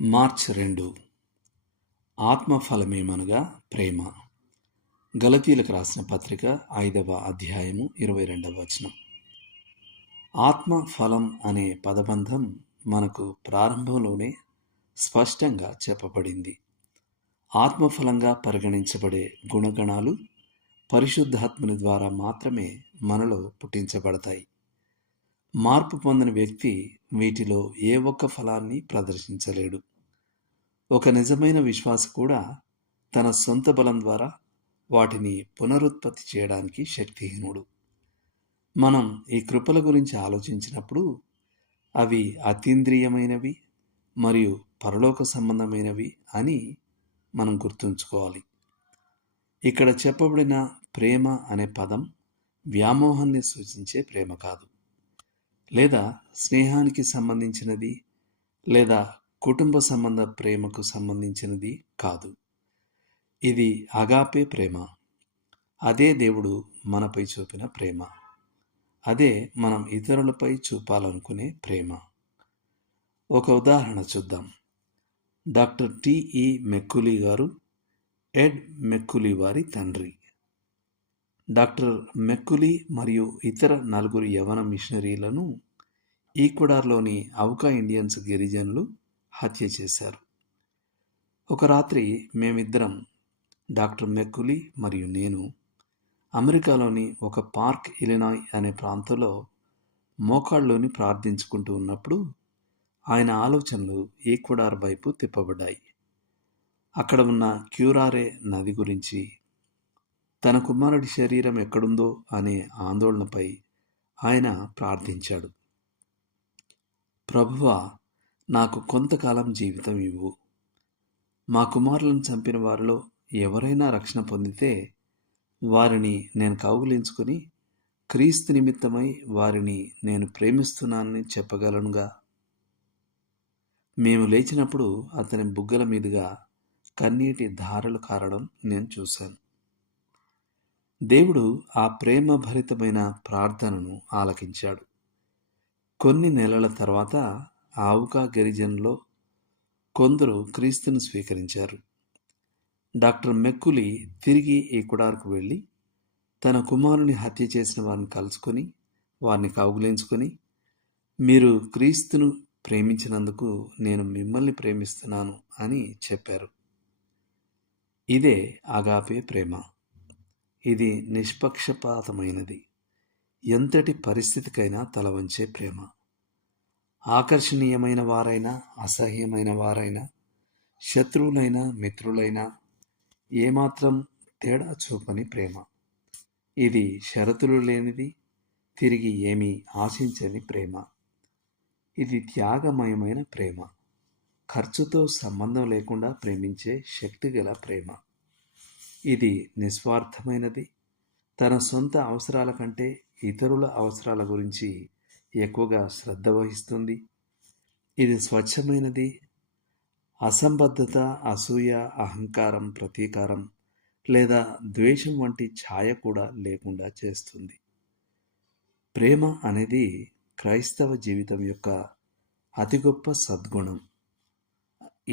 March 2. ఆత్మఫలమేమనగా ప్రేమ. గలతీలకు రాసిన పత్రిక 5వ అధ్యాయము 22వ వచనం. ఆత్మఫలం అనే పదబంధం మనకు ప్రారంభంలోనే స్పష్టంగా చెప్పబడింది. ఆత్మఫలంగా పరిగణించబడే గుణగణాలు పరిశుద్ధాత్మని ద్వారా మాత్రమే మనలో పుట్టించబడతాయి. మార్పు పొందిన వ్యక్తి వీటిలో ఏ ఒక్క ఫలాన్ని ప్రదర్శించలేడు. ఒక నిజమైన విశ్వాసి కూడా తన సొంత బలం ద్వారా వాటిని పునరుత్పత్తి చేయడానికి శక్తిహీనుడు. మనం ఈ కృపల గురించి ఆలోచించినప్పుడు అవి అతీంద్రియమైనవి మరియు పరలోక సంబంధమైనవి అని మనం గుర్తుంచుకోవాలి. ఇక్కడ చెప్పబడిన ప్రేమ అనే పదం వ్యామోహాన్ని సూచించే ప్రేమ కాదు, లేదా స్నేహానికి సంబంధించినది, లేదా కుటుంబ సంబంధ ప్రేమకు సంబంధించినది కాదు. ఇది అగాపే ప్రేమ. అదే దేవుడు మనపై చూపిన ప్రేమ. అదే మనం ఇతరులపై చూపాలనుకునే ప్రేమ. ఒక ఉదాహరణ చూద్దాం. డాక్టర్ టిఈ మెక్కులీ గారు ఎడ్ మెక్కులీ వారి తండ్రి. డాక్టర్ మెక్కులీ మరియు ఇతర 4 యవన మిషనరీలను ఈక్వెడార్లోని ఔకా ఇండియన్స్ గిరిజనులు హత్య చేశారు. ఒక రాత్రి మేమిద్దరం, డాక్టర్ మెక్కులీ మరియు నేను, అమెరికాలోని ఒక పార్క్ ఇలినాయ్ అనే ప్రాంతంలో మోకాళ్ళలోని ప్రార్థించుకుంటూ ఉన్నప్పుడు ఆయన ఆలోచనలు ఈక్వెడార్ వైపు తిప్పబడ్డాయి. అక్కడ ఉన్న క్యూరారే నది గురించి, తన కుమారుడి శరీరం ఎక్కడుందో అనే ఆందోళనపై ఆయన ప్రార్థించాడు. ప్రభువా, నాకు కొంతకాలం జీవితం ఇవ్వు. మా కుమారులను చంపిన వారిలో ఎవరైనా రక్షణ పొందితే వారిని నేను కౌగిలించుకొని క్రీస్తు నిమిత్తమై వారిని నేను ప్రేమిస్తున్నానని చెప్పగలనుగా. మేము లేచినప్పుడు అతని బుగ్గల మీదుగా కన్నీటి ధారలు కారడం నేను చూశాను. దేవుడు ఆ ప్రేమ భరితమైన ప్రార్థనను ఆలకించాడు. కొన్ని నెలల తర్వాత ఔకా గిరిజనులో కొందరు క్రీస్తును స్వీకరించారు. డాక్టర్ మెక్కులీ తిరిగి ఈక్వెడార్కు వెళ్ళి తన కుమారుని హత్య చేసిన వారిని కలుసుకొని వారిని కౌగిలించుకొని, మీరు క్రీస్తును ప్రేమించినందుకు నేను మిమ్మల్ని ప్రేమిస్తున్నాను అని చెప్పారు. ఇదే అగాపే ప్రేమ. ఇది నిష్పక్షపాతమైనది. ఎంతటి పరిస్థితికైనా తలవంచే ప్రేమ. ఆకర్షణీయమైన వారైనా, అసహ్యమైన వారైనా, శత్రువులైనా, మిత్రులైనా ఏమాత్రం తేడా చూపని ప్రేమ. ఇది షరతులు లేనిది, తిరిగి ఏమీ ఆశించని ప్రేమ. ఇది త్యాగమయమైన ప్రేమ. ఖర్చుతో సంబంధం లేకుండా ప్రేమించే శక్తిగల ప్రేమ. ఇది నిస్వార్థమైనది. తన సొంత అవసరాల కంటే ఇతరుల అవసరాల గురించి ఎక్కువగా శ్రద్ధ వహిస్తుంది. ఇది స్వచ్ఛమైనది. అసంబద్ధత, అసూయ, అహంకారం, ప్రతీకారం లేదా ద్వేషం వంటి ఛాయ కూడా లేకుండా చేస్తుంది. ప్రేమ అనేది క్రైస్తవ జీవితం యొక్క అతి గొప్ప సద్గుణం.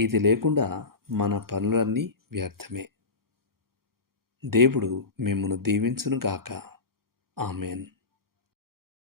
ఇది లేకుండా మన పనులన్నీ వ్యర్థమే. దేవుడు మిమ్మును దీవించును గాక. ఆమెన్.